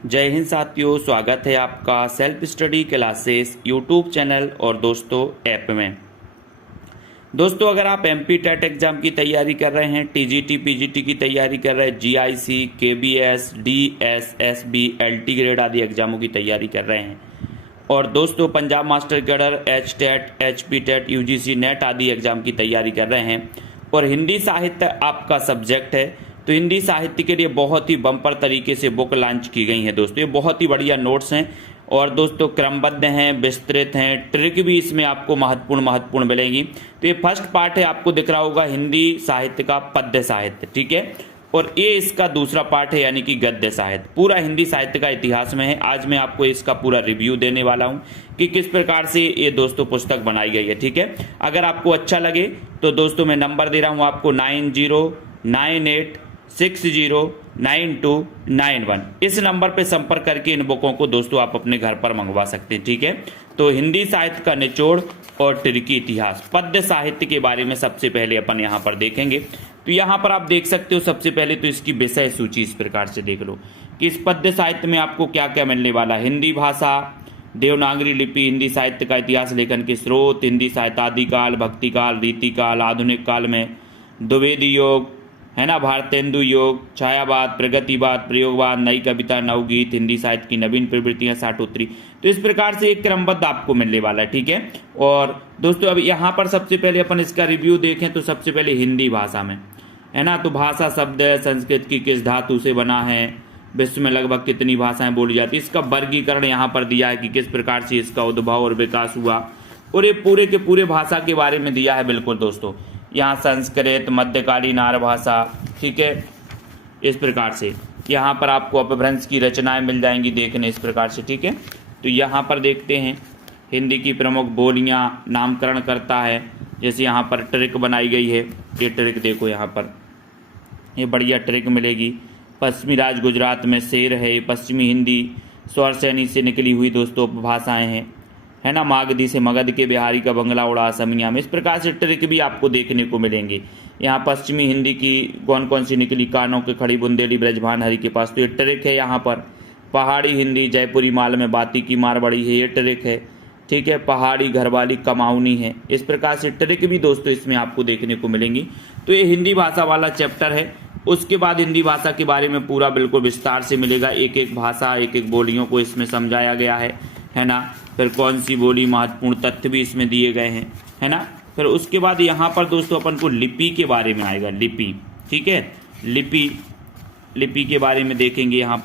जय हिंद साथियों, स्वागत है आपका self study classes YouTube channel और दोस्तों ऐप में। दोस्तों, अगर आप एमपी टेट एग्जाम की तैयारी कर रहे हैं, टीजीटी पीजीटी की तैयारी कर रहे हैं, GIC KBS DSSB LT grade आदि एग्जामों की तैयारी कर रहे हैं और दोस्तों Punjab master cadre H TET HP TET UGC NET आदि एग्जाम की तैयारी कर रहे हैं और हिंदी साहित्य आपका सब्जेक्ट है, तो हिंदी साहित्य के लिए बहुत ही बम्पर तरीके से बुक लॉन्च की गई है। दोस्तों, ये बहुत ही बढ़िया नोट्स हैं और दोस्तों क्रमबद्ध हैं, विस्तृत हैं, ट्रिक भी इसमें आपको महत्वपूर्ण मिलेगी। तो ये फर्स्ट पार्ट है, आपको दिख रहा होगा हिंदी साहित्य का पद्य साहित्य, ठीक है। और ये इसका दूसरा पार्ट है यानी कि गद्य साहित्य। पूरा हिंदी साहित्य का इतिहास में है। आज मैं आपको इसका पूरा रिव्यू देने वाला हूँ कि किस प्रकार से ये दोस्तों पुस्तक बनाई गई है, ठीक है। अगर आपको अच्छा लगे तो दोस्तों मैं नंबर दे रहा हूँ आपको 9098609291। इस नंबर पे संपर्क करके इन बुकों को दोस्तों आप अपने घर पर मंगवा सकते हैं, ठीक है। तो हिंदी साहित्य का निचोड़ और ट्रिकी इतिहास, पद्य साहित्य के बारे में सबसे पहले अपन यहाँ पर देखेंगे। तो यहाँ पर आप देख सकते हो, सबसे पहले तो इसकी विषय सूची इस प्रकार से देख लो कि इस पद्य साहित्य में आपको क्या क्या मिलने वाला है। हिंदी भाषा, देवनागरी लिपि, हिंदी साहित्य का इतिहास, लेखन के स्रोत, हिंदी साहित्य आदिकाल, भक्तिकाल, रीतिकाल, आधुनिक काल में द्विवेदी योग है ना, भारतेंदु योग, छायावाद, प्रगतिवाद, प्रयोगवाद, नई कविता, नवगीत, हिंदी साहित्य की नवीन प्रवृत्तियां, साठोत्तरी। तो इस प्रकार से एक क्रमबद्ध आपको मिलने वाला है, ठीक है। और दोस्तों अब यहाँ पर सबसे पहले अपन इसका रिव्यू देखें तो सबसे पहले हिंदी भाषा में है ना, तो भाषा शब्द है, संस्कृत की किस धातु से बना है, विश्व में लगभग कितनी भाषाएं बोली जाती है, इसका वर्गीकरण यहाँ पर दिया है कि किस प्रकार से इसका उद्भव और विकास हुआ और ये पूरे के पूरे भाषा के बारे में दिया है। बिल्कुल दोस्तों, यहाँ संस्कृत, मध्यकालीन आर्य भाषा, ठीक है। इस प्रकार से यहाँ पर आपको अपभ्रंश की रचनाएं मिल जाएंगी देखने इस प्रकार से, ठीक है। तो यहाँ पर देखते हैं हिंदी की प्रमुख बोलियाँ, नामकरण करता है, जैसे यहाँ पर ट्रिक बनाई गई है। ये ट्रिक देखो, यहाँ पर ये बढ़िया ट्रिक मिलेगी। पश्चिमी राज गुजरात में शेर है, पश्चिमी हिंदी स्वर श्रेणी से निकली हुई दोस्तों भाषाएं हैं, है ना। मागधी से मगध के बिहारी का बंगला उड़ा असमिया में, इस प्रकार से ट्रिक भी आपको देखने को मिलेंगे। यहाँ पश्चिमी हिंदी की कौन कौन सी निकली, कानों के खड़ी बुंदेली ब्रजभान हरि के पास, तो ये ट्रिक है। यहाँ पर पहाड़ी हिंदी जयपुरी माल में बाती की मारवाड़ी है, ये ट्रिक है, ठीक है। पहाड़ी घरवाली कमाऊनी है, इस प्रकार से ट्रिक भी दोस्तों इसमें आपको देखने को मिलेंगी। तो ये हिंदी भाषा वाला चैप्टर है। उसके बाद हिंदी भाषा के बारे में पूरा बिल्कुल विस्तार से मिलेगा, एक एक भाषा, एक एक बोलियों को इसमें समझाया गया है ना। फिर कौन सी बोली, महत्वपूर्ण तथ्य भी इसमें दिए गए हैं, है ना। फिर उसके बाद यहाँ पर दोस्तों अपन को लिपि के बारे में आएगा, लिपि, ठीक है। लिपि के बारे में देखेंगे। यहाँ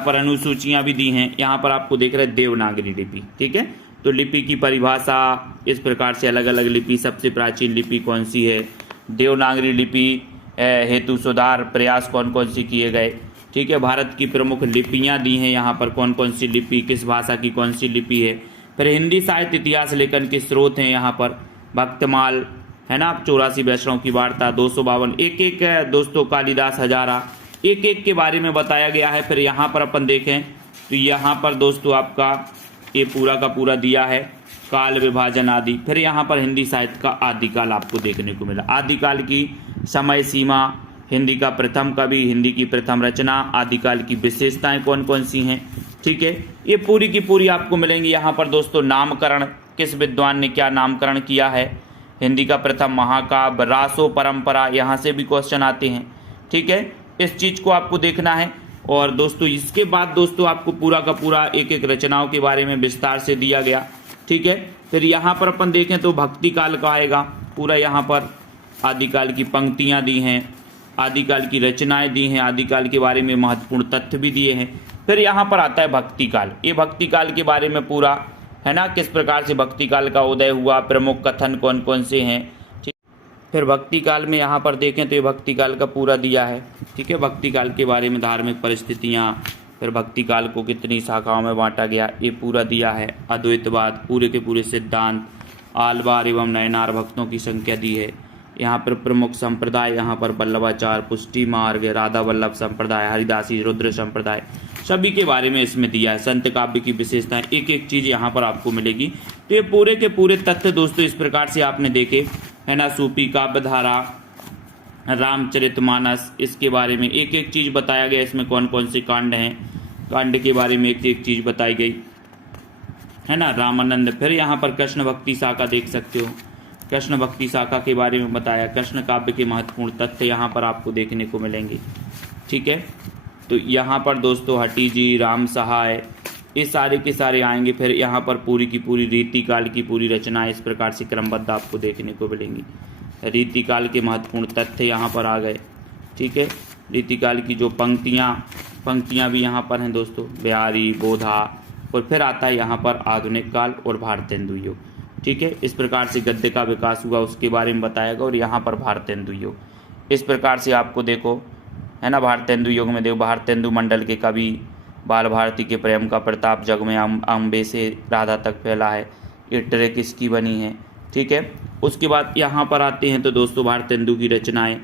पर अनुसूचियाँ भी दी हैं। यहाँ पर आपको देख रहे हैं देवनागरी लिपि, ठीक है। तो लिपि की परिभाषा इस प्रकार से, अलग अलग लिपि, सबसे प्राचीन लिपि कौन सी है, देवनागरी लिपि हेतु सुधार प्रयास कौन कौन सी किए गए, ठीक है। भारत की प्रमुख लिपियां दी हैं, यहाँ पर कौन कौन सी लिपि, किस भाषा की कौन सी लिपि है। फिर हिंदी साहित्य इतिहास लेखन के स्रोत हैं, यहाँ पर भक्तमाल है ना, 84 वैष्णव की वार्ता, 252, एक एक दोस्तों कालिदास हजारा, एक एक के बारे में बताया गया है। फिर यहाँ पर अपन देखें तो यहाँ पर दोस्तों आपका ये पूरा का पूरा दिया है, काल विभाजन आदि। फिर यहाँ पर हिंदी साहित्य का आदिकाल आपको देखने को मिला, आदिकाल की समय सीमा, हिंदी का प्रथम कवि, हिंदी की प्रथम रचना, आदिकाल की विशेषताएं कौन कौन सी हैं, ठीक है। ये पूरी की पूरी आपको मिलेंगी। यहाँ पर दोस्तों नामकरण, किस विद्वान ने क्या नामकरण किया है, हिंदी का प्रथम महाकाव्य, रासो परंपरा, यहाँ से भी क्वेश्चन आते हैं, ठीक है। इस चीज़ को आपको देखना है। और दोस्तों इसके बाद दोस्तों आपको पूरा का पूरा एक एक रचनाओं के बारे में विस्तार से दिया गया, ठीक है। फिर यहाँ पर अपन देखें तो भक्ति काल का आएगा पूरा, यहाँ पर आदिकाल की पंक्तियाँ दी हैं, आदिकाल की रचनाएं दी हैं, आदिकाल के बारे में महत्वपूर्ण तथ्य भी दिए हैं। फिर यहाँ पर आता है भक्ति काल। ये भक्ति काल के बारे में पूरा है ना, किस प्रकार से भक्ति काल का उदय हुआ, प्रमुख कथन कौन कौन से हैं, ठीक। फिर भक्ति काल में यहाँ पर देखें तो ये भक्ति काल का पूरा दिया है, ठीक है। भक्ति काल के बारे में धार्मिक परिस्थितियाँ, फिर भक्ति काल को कितनी शाखाओं में बांटा गया, ये पूरा दिया है। अद्वैतवाद, पूरे के पूरे सिद्धांत, आलवार एवं नयनार भक्तों की संख्या दी है। यहाँ पर प्रमुख संप्रदाय, यहाँ पर वल्लभाचार, पुष्टि मार्ग, राधा वल्लभ संप्रदाय, हरिदासी, रुद्र संप्रदाय, सभी के बारे में इसमें दिया है। संत काव्य की विशेषताएं, एक एक चीज़ यहाँ पर आपको मिलेगी। तो ये पूरे के पूरे तथ्य दोस्तों इस प्रकार से आपने देखे, है ना। सूफी काव्य धारा, रामचरितमानस, इसके बारे में एक एक चीज़ बताया गया, इसमें कौन कौन से कांड हैं, कांड के बारे में एक एक चीज बताई गई है ना, रामानंद। फिर यहाँ पर कृष्ण भक्ति शाखा देख सकते हो, कृष्ण भक्ति शाखा के बारे में बताया, कृष्ण काव्य के महत्वपूर्ण तथ्य यहाँ पर आपको देखने को मिलेंगे। ठीक है, तो यहाँ पर दोस्तों हटी जी, राम सहाय, ये सारे के सारे आएंगे। फिर यहाँ पर पूरी की पूरी रीतिकाल की पूरी रचना इस प्रकार से क्रमबद्ध आपको देखने को मिलेंगी। रीतिकाल के महत्वपूर्ण तथ्य यहाँ पर आ गए। ठीक है, रीतिकाल की जो पंक्तियाँ भी यहाँ पर हैं दोस्तों, बिहारी, बोधा, और फिर आता है यहाँ पर आधुनिक काल और भारतेंदु युग। ठीक है, इस प्रकार से गद्य का विकास हुआ उसके बारे में बताएगा। और यहाँ पर भारतेंदु युग इस प्रकार से आपको देखो है ना, भारतेंदु युग में देखो, भारतेंदु मंडल के कवि, बाल भारती के प्रेम का प्रताप जग में अम्बे से राधा तक फैला है, ये ट्रैक इसकी बनी है। ठीक है, उसके बाद यहाँ पर आते हैं तो दोस्तों भारतेंदु की रचनाएं,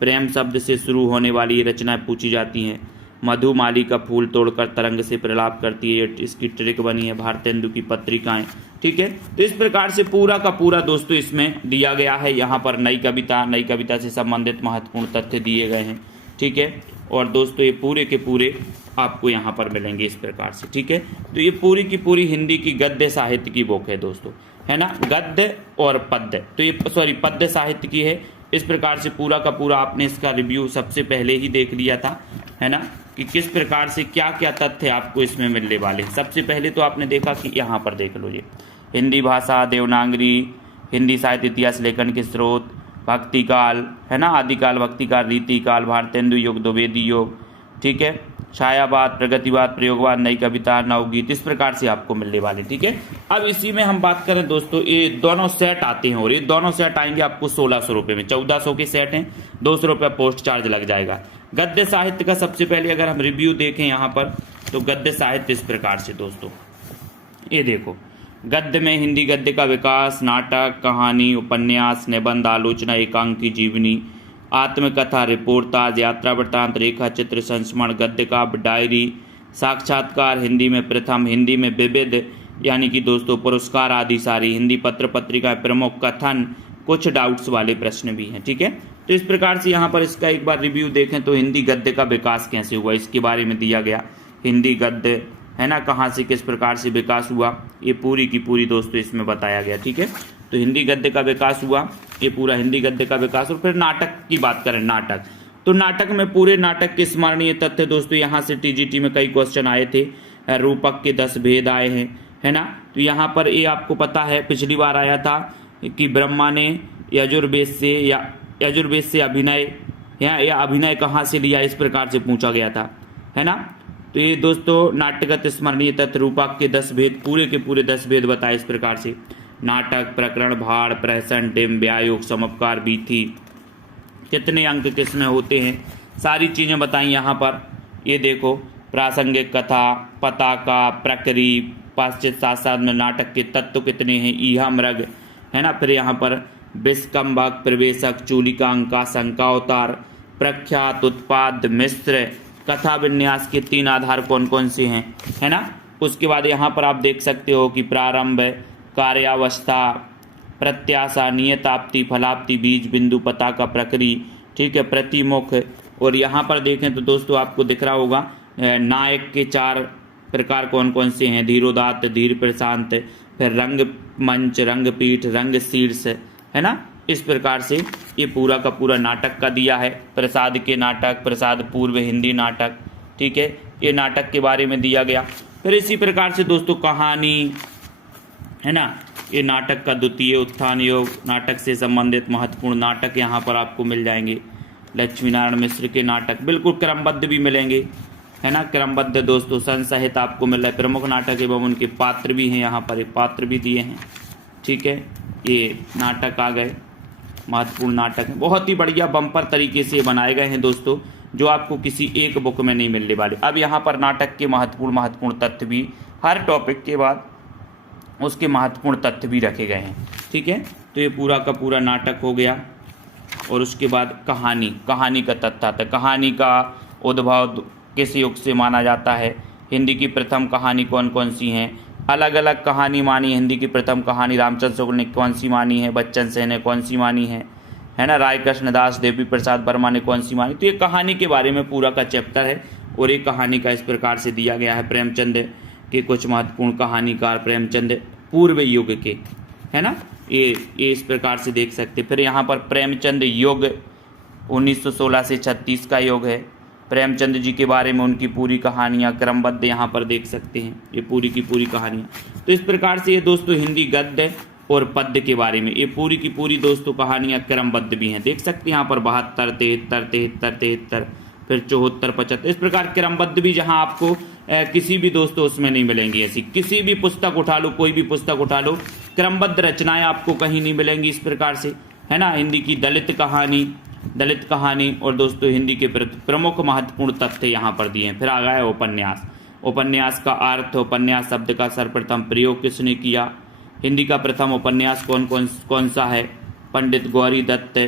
प्रेम शब्द से शुरू होने वाली ये रचनाएं पूछी जाती हैं। मधुमाली का फूल तोड़कर तरंग से प्रलाप करती है, इसकी ट्रिक बनी है। भारतेंदु की पत्रिकाएं। ठीक है, तो इस प्रकार से पूरा का पूरा दोस्तों इसमें दिया गया है। यहाँ पर नई कविता से संबंधित महत्वपूर्ण तथ्य दिए गए हैं। ठीक है, और दोस्तों ये पूरे के पूरे आपको यहाँ पर मिलेंगे इस प्रकार से। ठीक है, तो ये पूरी की पूरी हिंदी की गद्य साहित्य की बुक है दोस्तों, है ना, गद्य और पद्य, तो ये पद्य साहित्य की है। इस प्रकार से पूरा का पूरा आपने इसका रिव्यू सबसे पहले ही देख लिया था, है ना, कि किस प्रकार से क्या क्या तथ्य आपको इसमें मिलने वाले हैं। सबसे पहले तो आपने देखा कि यहाँ पर देख लो, ये हिंदी भाषा, देवनागरी, हिंदी साहित्य इतिहास लेखन के स्रोत, भक्ति काल, है ना, आदिकाल, भक्ति काल, रीतिकाल, भारतेंदु युग, द्विवेदी युग। ठीक है, छायावाद, प्रगतिवाद, प्रयोगवाद, नई कविता, नवगीत, इस प्रकार से आपको मिलने वाले। ठीक है, अब इसी में हम बात करें दोस्तों, ये दोनों सेट आते हैं और ये दोनों सेट आएंगे आपको 1600 रुपये में। 1400 के सेट हैं, 200 रुपये पोस्ट चार्ज लग जाएगा। गद्य साहित्य का सबसे पहले अगर हम रिव्यू देखें यहाँ पर, तो गद्य साहित्य इस प्रकार से दोस्तों, ये देखो, गद्य में हिंदी गद्य का विकास, नाटक, कहानी, उपन्यास, निबंध, आलोचना, एकांकी जीवनी, आत्मकथा, रिपोर्टाज, यात्रा वृत्तांत, रेखा चित्र, संस्मरण, गद्य काव्य, डायरी, साक्षात्कार, हिंदी में प्रथम, हिंदी में विविध यानी कि दोस्तों पुरस्कार आदि सारी, हिंदी पत्र पत्रिका, प्रमुख, कथन, कुछ डाउट्स वाले प्रश्न भी हैं। ठीक है, तो इस प्रकार से यहाँ पर इसका एक बार रिव्यू देखें तो हिंदी गद्य का विकास कैसे हुआ इसके बारे में दिया गया। हिंदी गद्य, है ना, कहाँ से किस प्रकार से विकास हुआ, ये पूरी की पूरी दोस्तों इसमें बताया गया। ठीक है, तो हिंदी गद्य का विकास हुआ, ये पूरा हिंदी गद्य का विकास। और फिर नाटक की बात करें, नाटक, तो नाटक में पूरे नाटक के स्मरणीय तथ्य दोस्तों, यहाँ से टीजीटी में कई क्वेश्चन आए थे। रूपक के 10 भेद आए हैं, है ना, तो यहाँ पर ये आपको पता है पिछली बार आया था कि ब्रह्मा ने यजुर्वेद से अभिनय या अभिनय कहाँ से लिया, इस प्रकार से पूछा गया था, है ना। तो ये दोस्तों नाट्यगत स्मरणीय तथ्य, रूपक के 10 भेद, पूरे के पूरे 10 भेद बताए इस प्रकार से। नाटक, प्रकरण, भाड़, प्रहसन, डिम्ब, व्यायोग, समपकार, बीथी, कितने अंक किसमें होते हैं, सारी चीज़ें बताई यहाँ पर। ये देखो, प्रासंगिक कथा, पताका, प्रक्री, पाश्चात्य शास्त्र में नाटक के तत्व कितने हैं, ईहा मृग, है ना। फिर यहाँ पर विस्कम्भक, प्रवेशक, चूलिका, अंका, शंकावतार, प्रख्यात, उत्पाद, मिश्र, कथा विन्यास के 3 आधार कौन कौन से हैं, है ना। उसके बाद यहाँ पर आप देख सकते हो कि प्रारंभ, कार्यावस्था, प्रत्याशा, नियताप्ति, फलाप्ति, बीज बिंदु, पताका, प्रक्री, ठीक है, प्रतिमुख। और यहाँ पर देखें तो दोस्तों आपको दिख रहा होगा नायक के 4 प्रकार कौन कौन से हैं, धीरोदात्त, धीर प्रशांत, फिर रंग मंच, रंगपीठ, रंग शीर्ष, है ना। इस प्रकार से ये पूरा का पूरा नाटक का दिया है। प्रसाद के नाटक, प्रसाद पूर्व हिंदी नाटक, ठीक है, ये नाटक के बारे में दिया गया। फिर इसी प्रकार से दोस्तों कहानी, है ना, ये नाटक का द्वितीय उत्थान योग, नाटक से संबंधित महत्वपूर्ण नाटक यहाँ पर आपको मिल जाएंगे। लक्ष्मी नारायण मिश्र के नाटक बिल्कुल क्रमबद्ध भी मिलेंगे, है ना, क्रमबद्ध दोस्तों। संसहित आपको मिल रहा है। प्रमुख नाटक एवं उनके पात्र भी हैं, यहाँ पर पात्र भी दिए हैं, ठीक है। ये नाटक आ गए, महत्वपूर्ण नाटक है, बहुत ही बढ़िया बम्पर तरीके से बनाए गए हैं दोस्तों, जो आपको किसी एक बुक में नहीं मिलने वाले। अब यहाँ पर नाटक के महत्वपूर्ण तथ्य भी, हर टॉपिक के बाद उसके महत्वपूर्ण तथ्य भी रखे गए हैं, ठीक है। तो ये पूरा का पूरा नाटक हो गया। और उसके बाद कहानी का तथ्य आता है। कहानी का उद्भव किस युग से माना जाता है, हिंदी की प्रथम कहानी कौन कौन सी हैं, अलग अलग कहानी मानी है। हिंदी की प्रथम कहानी रामचंद्र शुक्ल ने कौन सी मानी है, बच्चन सेन ने कौन सी मानी है ना, राय कृष्णदास, देवी प्रसाद वर्मा ने कौन सी मानी। तो ये कहानी के बारे में पूरा का चैप्टर है, और एक कहानी का इस प्रकार से दिया गया है, प्रेमचंद के कुछ महत्वपूर्ण कहानीकार प्रेमचंद पूर्व युग के, है ना, ये इस प्रकार से देख सकते। फिर यहाँ पर प्रेमचंद युग 1916 से 36 का युग है। प्रेमचंद जी के बारे में उनकी पूरी कहानियाँ क्रमबद्ध यहाँ पर देख सकते हैं, ये पूरी की पूरी कहानियाँ। तो इस प्रकार से ये दोस्तों हिंदी गद्य और पद्य के बारे में ये पूरी की पूरी दोस्तों कहानियाँ क्रमबद्ध भी हैं, देख सकते हैं यहाँ पर 72, 73, 73, फिर 74, 75, इस प्रकार क्रमबद्ध भी, जहाँ आपको किसी भी दोस्तों उसमें नहीं मिलेंगी ऐसी। किसी भी पुस्तक उठा लो, कोई भी पुस्तक उठा लो, क्रमबद्ध रचनाएं आपको कहीं नहीं मिलेंगी इस प्रकार से, है ना। हिंदी की दलित कहानी और दोस्तों हिंदी के प्रमुख महत्वपूर्ण तथ्य यहाँ पर दिए हैं। फिर आ गया है उपन्यास का अर्थ, उपन्यास शब्द का सर्वप्रथम प्रयोग किसने किया, हिंदी का प्रथम उपन्यास कौन सा है, पंडित गौरी दत्त,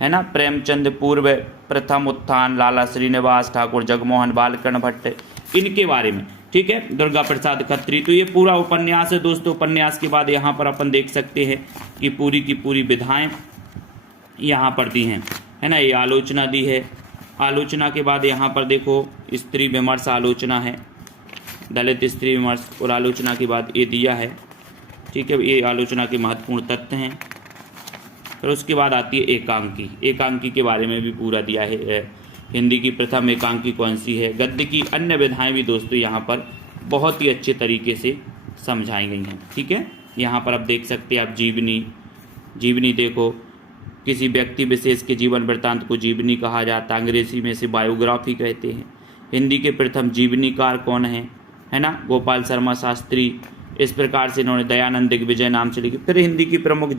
है ना। प्रेमचंद पूर्व प्रथम उत्थान, लाला श्रीनिवास ठाकुर, जगमोहन, बालकर्ण भट्ट, इनके बारे में, ठीक है, दुर्गा प्रसाद खत्री। तो ये पूरा उपन्यास है दोस्तों। उपन्यास के बाद यहाँ पर अपन देख सकते हैं कि पूरी की पूरी विधाएं यहाँ पर दी हैं, है ना। ये आलोचना दी है। आलोचना के बाद यहाँ पर देखो स्त्री विमर्श आलोचना है, दलित स्त्री विमर्श और आलोचना के बाद ये दिया है, ठीक है। ये आलोचना के महत्वपूर्ण तथ्य हैं। फिर उसके बाद आती है एकांकी के बारे में भी पूरा दिया है। हिंदी की प्रथम एकांकी कौन सी है। गद्य की अन्य विधाएं भी दोस्तों यहाँ पर बहुत ही अच्छे तरीके से समझाई गई हैं, ठीक है। यहाँ पर आप देख सकते हैं, आप जीवनी देखो, किसी व्यक्ति विशेष के जीवन वृत्तांत को जीवनी कहा जाता है, अंग्रेजी में से बायोग्राफी कहते हैं। हिंदी के प्रथम जीवनीकार कौन है ना, गोपाल शर्मा शास्त्री। इस प्रकार से इन्होंने दयानंद दिग्विजय नाम से लिखी। फिर हिंदी की प्रमुख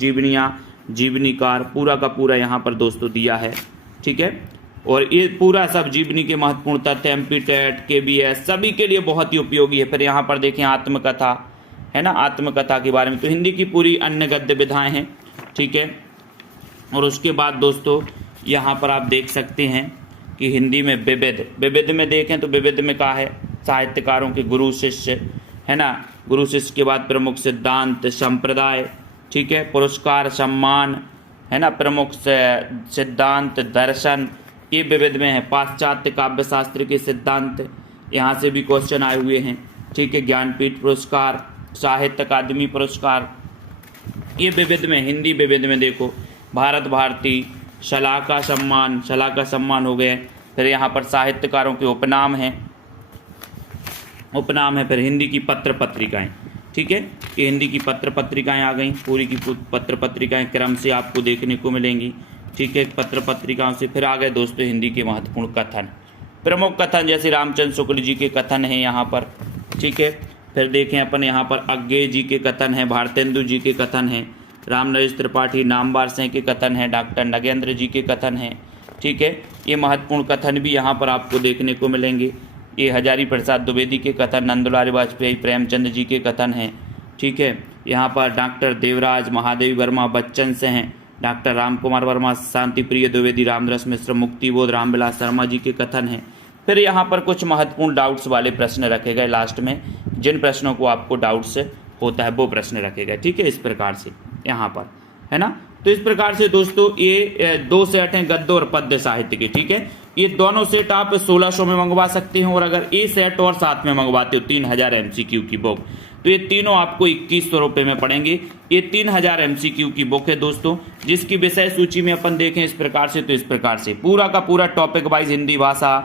जीवनीकार पूरा का पूरा यहाँ पर दोस्तों दिया है, ठीक है। और ये पूरा सब जीवनी के महत्वपूर्ण तथ्य एमपी टेट KBS सभी के लिए बहुत ही उपयोगी है। फिर यहाँ पर देखें आत्मकथा, है ना, आत्मकथा के बारे में। तो हिंदी की पूरी अन्य गद्य विधाएं हैं, ठीक है। और उसके बाद दोस्तों यहाँ पर आप देख सकते हैं कि हिंदी में विविध में देखें तो विविध में कहा है साहित्यकारों के गुरु शिष्य, है ना। गुरु शिष्य के बाद प्रमुख सिद्धांत संप्रदाय, ठीक है, पुरस्कार सम्मान, है ना, प्रमुख सिद्धांत दर्शन, ये विविध में है। पाश्चात्य काव्य शास्त्र के सिद्धांत, यहाँ से भी क्वेश्चन आए हुए हैं, ठीक है। ज्ञानपीठ पुरस्कार, साहित्य अकादमी पुरस्कार, ये विविध में, हिंदी विविध में देखो भारत भारती, शलाका सम्मान हो गए। फिर यहाँ पर साहित्यकारों के उपनाम है। फिर हिंदी की पत्र पत्रिकाएं, ठीक है, ये हिंदी की पत्र पत्रिकाएं आ गई। पूरी की पत्र पत्रिकाएं क्रम से आपको देखने को मिलेंगी, ठीक है। पत्र पत्रिकाओं से फिर आ गए दोस्तों हिंदी के महत्वपूर्ण कथन, प्रमुख कथन, जैसे रामचंद्र शुक्ल जी के कथन हैं यहाँ पर, ठीक है। फिर देखें अपन यहाँ पर अज्ञेय जी के कथन हैं, भारतेंदु जी के कथन हैं, रामनरेश त्रिपाठी नामवर सिंह के कथन हैं, डॉक्टर नगेंद्र जी के कथन हैं, ठीक है। ये महत्वपूर्ण कथन भी यहाँ पर आपको देखने को मिलेंगे। ये हजारी प्रसाद द्विवेदी के कथन, नंदलाल वाजपेयी प्रेमचंद जी के कथन हैं, ठीक है। यहाँ पर डॉक्टर देवराज महादेवी वर्मा बच्चन से हैं, डॉक्टर रामकुमार वर्मा, शांतिप्रिय द्विवेदी, रामरस मिश्र, मुक्तिबोध रामविलास शर्मा जी के कथन हैं। फिर यहाँ पर कुछ महत्वपूर्ण डाउट्स वाले प्रश्न रखे गए लास्ट में, जिन प्रश्नों को आपको डाउट्स होता है वो प्रश्न रखे गए, ठीक है, इस प्रकार से यहाँ पर, है ना। तो इस प्रकार से दोस्तों ये 2 सेट हैं गद्य और पद्य साहित्य के, ठीक है। ये दोनों सेट आप 1600 में मंगवा सकते हैं, और अगर ये सेट और साथ में मंगवाते हो 3000 MCQ की बुक, तो ये तीनों आपको 2100 रुपये में पड़ेंगे। ये 3000 MCQ की बुक है दोस्तों, जिसकी विषय सूची में अपन देखें इस प्रकार से, तो इस प्रकार से पूरा का पूरा टॉपिक वाइज हिंदी भाषा,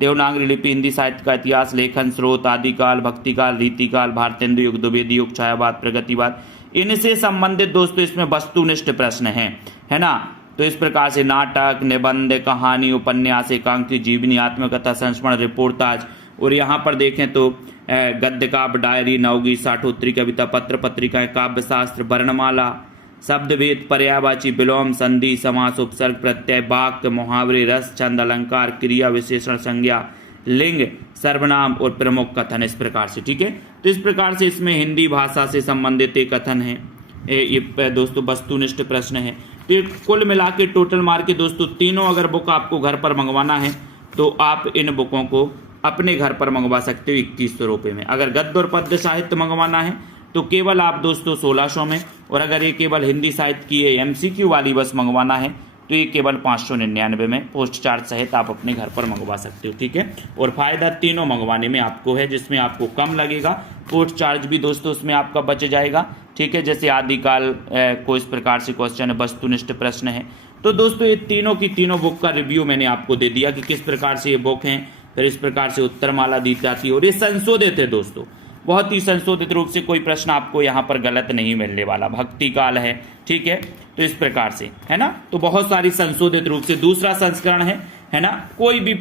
देवनागरी लिपि, हिंदी साहित्य का इतिहास, लेखन स्रोत, आदिकाल, भक्तिकाल, रीतिकाल, भारतेंदु युग, द्विवेदी युग, छायावाद, प्रगतिवाद, इनसे संबंधित दोस्तों इसमें वस्तुनिष्ठ प्रश्न हैं, है ना। तो इस प्रकार से नाटक, निबंध, कहानी, उपन्यास, एकांकी, जीवनी, आत्मकथा, संस्मरण, रिपोर्टाज, और यहाँ पर देखें तो गद्य काव्य, डायरी, नवगीत, साठोत्तरी, कविता, पत्र पत्रिकाएं, काव्य शास्त्र, वर्णमाला, शब्दभेद, पर्यायवाची, विलोम, संधि, समास, उपसर्ग, प्रत्यय, वाक्य, मुहावरे, रस, छंद, अलंकार, क्रिया, विशेषण, संज्ञा, लिंग, सर्वनाम और प्रमुख कथन, इस प्रकार से, ठीक है। तो इस प्रकार से इसमें हिंदी भाषा से संबंधित एक कथन है, ये दोस्तों वस्तुनिष्ठ प्रश्न है। तो ये कुल मिला के टोटल मार के दोस्तों तीनों अगर बुक आपको घर पर मंगवाना है तो आप इन बुकों को अपने घर पर मंगवा सकते हो 2100 रुपये में। अगर गद्य और पद्य साहित्य मंगवाना है तो केवल आप दोस्तों 1600 में, और अगर ये केवल हिंदी साहित्य की MCQ वाली बस मंगवाना है तो ये केवल 599 में पोस्ट चार्ज सहित आप अपने घर पर मंगवा सकते हो, ठीक है। और फायदा तीनों मंगवाने में आपको है, जिसमें आपको कम लगेगा, पोस्ट चार्ज भी दोस्तों उसमें आपका बच जाएगा, ठीक है। जैसे आदिकाल को इस प्रकार से क्वेश्चन है, वस्तुनिष्ठ प्रश्न है। तो दोस्तों ये तीनों की तीनों बुक का रिव्यू मैंने आपको दे दिया कि किस प्रकार से ये बुक हैं, फिर इस प्रकार से उत्तरमाला दी जाती है और ये संशोधित है दोस्तों, बहुत ही संशोधित रूप से, कोई प्रश्न आपको यहाँ पर गलत नहीं मिलने वाला। भक्ति काल है, ठीक है, तो इस प्रकार से है ना, तो बहुत सारी संशोधित रूप से दूसरा संस्करण है ना। कोई भी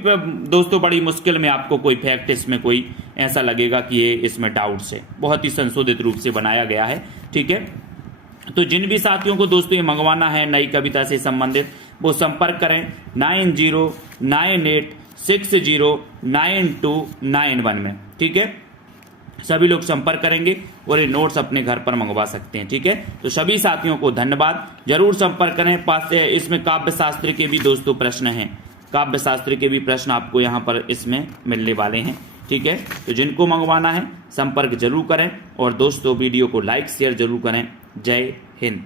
दोस्तों बड़ी मुश्किल में आपको कोई फैक्ट इसमें कोई ऐसा लगेगा कि ये इसमें डाउट्स है, बहुत ही संशोधित रूप से बनाया गया है, ठीक है। तो जिन भी साथियों को दोस्तों ये मंगवाना है नई कविता से संबंधित, वो संपर्क करें 9098609291 में, ठीक है। सभी लोग संपर्क करेंगे और ये नोट्स अपने घर पर मंगवा सकते हैं, ठीक है। तो सभी साथियों को धन्यवाद, जरूर संपर्क करें। पास इसमें काव्य शास्त्र के भी दोस्तों प्रश्न हैं, काव्य शास्त्र के भी प्रश्न आपको यहाँ पर इसमें मिलने वाले हैं, ठीक है। तो जिनको मंगवाना है संपर्क जरूर करें और दोस्तों वीडियो को लाइक शेयर जरूर करें। जय हिंद।